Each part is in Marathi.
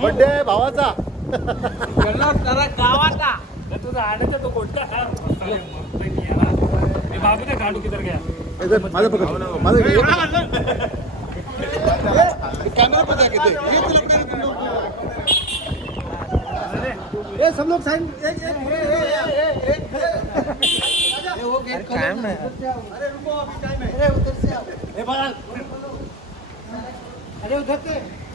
बर्थडे आहे भावाचा. गावाचा. तुझा आणायचा तो कोणता? बाबू किधर गया इधर, माझं पकड माझं कॅमेरा पण आहे किती ये तुला कुठे रे तुला? ए सब लोग साइन ए ए ए ए ए ए वो गेट टाइम है अरे रुको अभी टाइम है अरे उधर से आओ. ए बाळा. अरे उधर से.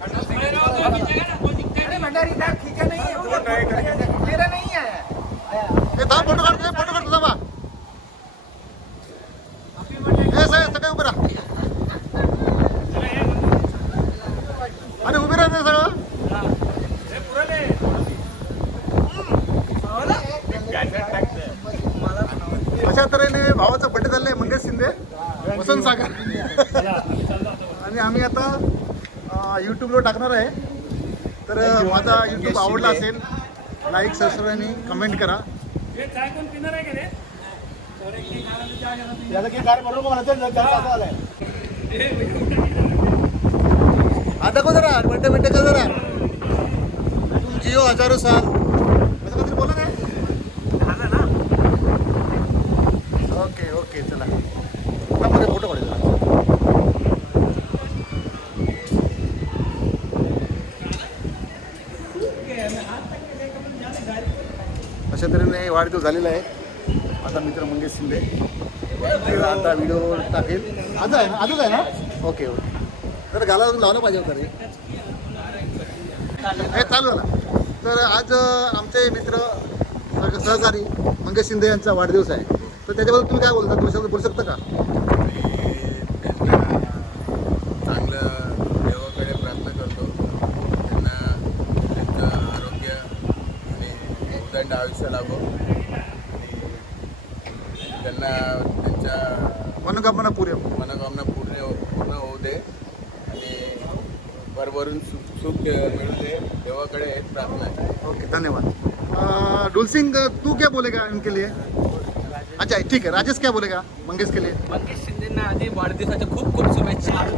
ए, थांब, फोटो काढ ए, फोटो काढ तुझा बा ए सगळे सगळे उभे राहा। अरे उभे राहा ते सगळं अशा तऱ्हेने भावाचा बड्डे झालाय मंगेश शिंदे वसंत सागर. आणि आम्ही आता यूट्यूबला टाकणार आहे. तर माझा यूट्यूब आवडला असेल लाईक सबस्क्राईब आणि कमेंट करा. आता को जरा? बड्डे बड्डे का जरा? तुम जिओ हजारो साल. असं काहीतरी बोला नाही ओके ओके चला. आता मध्ये फोटो काढू अशा तऱ्हेने वाढदिवस झालेला आहे. माझा मित्र मंगेश शिंदे. आता व्हिडिओ टाकेल. आज आहे ना? आजच आहे ना? Okay okay. तर गाला लावलं पाहिजे होतं रे. हे चालू ना तर आज आमचे मित्र सह- सहकारी मंगेश शिंदे यांचा वाढदिवस आहे. तर त्याच्याबद्दल तुम्ही काय बोलता? तुम्ही शब्द बोलू शकता का चांगलं देवाकडे प्रार्थना करतो त्यांना त्यांचं आरोग्य उदंड आयुष्य लाभो आणि त्यांना त्यांच्या मनोकामना पुरे मनोकामना पूर्ण पूर्ण होऊ दे. आणि भरभरून सुख सुख मिळू दे. देवाकडे हेच प्रार्थना आहे. ओके धन्यवाद. अं, डुल सिंह तू क्या बोलेगा इनके लिए? अच्छा ठीक है. राजेश क्या बोलेगा? मंगेश के लिए? मंगेश शिंदेना आधी वाढदिवसाच्या खूप खूप शुभेच्छा.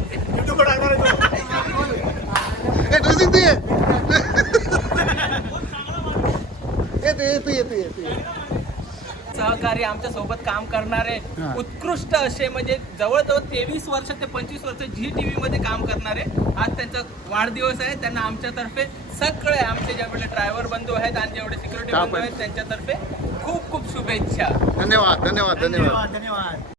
सहकारी आमच्यासोबत काम करणारे. उत्कृष्ट असे म्हणजे जवळजवळ तेवीस वर्ष ते पंचवीस वर्ष झी टी व्हीमध्ये काम करणारे. आज त्यांचा वाढदिवस आहे. त्यांना आमच्यातर्फे सगळे आमचे जेवढे ड्रायव्हर बंधू आहेत आणि जेवढे सिक्युरिटी बंधू आहेत त्यांच्यातर्फे खूप खूप शुभेच्छा. धन्यवाद धन्यवाद. धन्यवाद धन्यवाद.